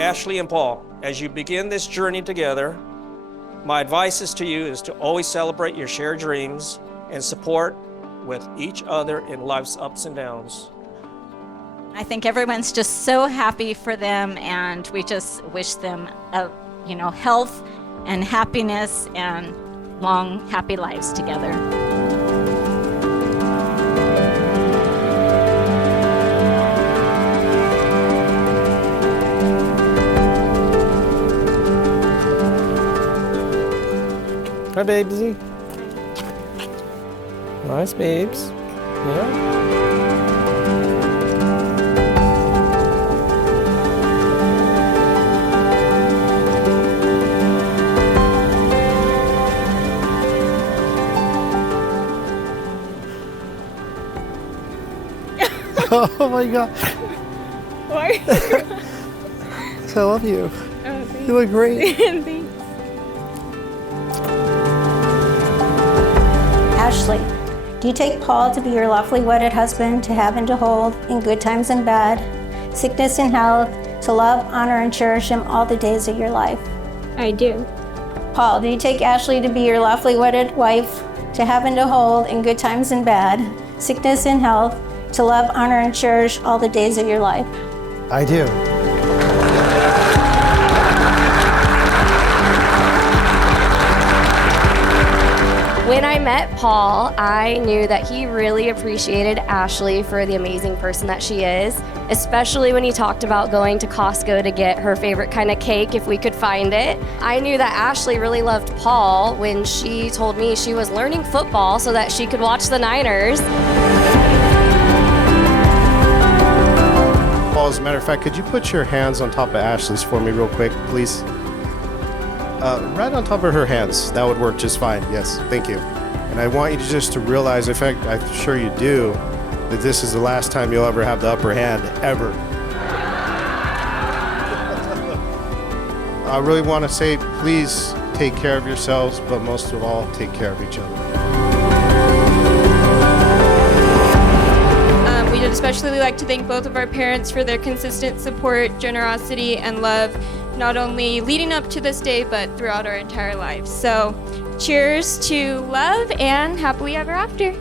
Ashley and Paul, as you begin this journey together, my advice is to you is to always celebrate your shared dreams and support with each other in life's ups and downs. I think everyone's just so happy for them, and we just wish them, health and happiness and long, happy lives together. Hi, babesy. Nice, babes. Yeah. Oh my God. Why? I love you. Oh, thanks. You look great. Thanks. Ashley, do you take Paul to be your lawfully wedded husband, to have and to hold, in good times and bad, sickness and health, to love, honor, and cherish him all the days of your life? I do. Paul, do you take Ashley to be your lawfully wedded wife, to have and to hold, in good times and bad, sickness and health, to love, honor, and cherish all the days of your life? I do. When I met Paul, I knew that he really appreciated Ashley for the amazing person that she is, especially when he talked about going to Costco to get her favorite kind of cake if we could find it. I knew that Ashley really loved Paul when she told me she was learning football so that she could watch the Niners. Paul, as a matter of fact, could you put your hands on top of Ashley's for me real quick, please? Right on top of her hands. That would work just fine. Yes, thank you. And I want you to just to realize, in fact, I'm sure you do, that this is the last time you'll ever have the upper hand, ever. I really want to say, please take care of yourselves, but most of all, take care of each other. We'd especially like to thank both of our parents for their consistent support, generosity, and love, not only leading up to this day, but throughout our entire lives. So, cheers to love and happily ever after.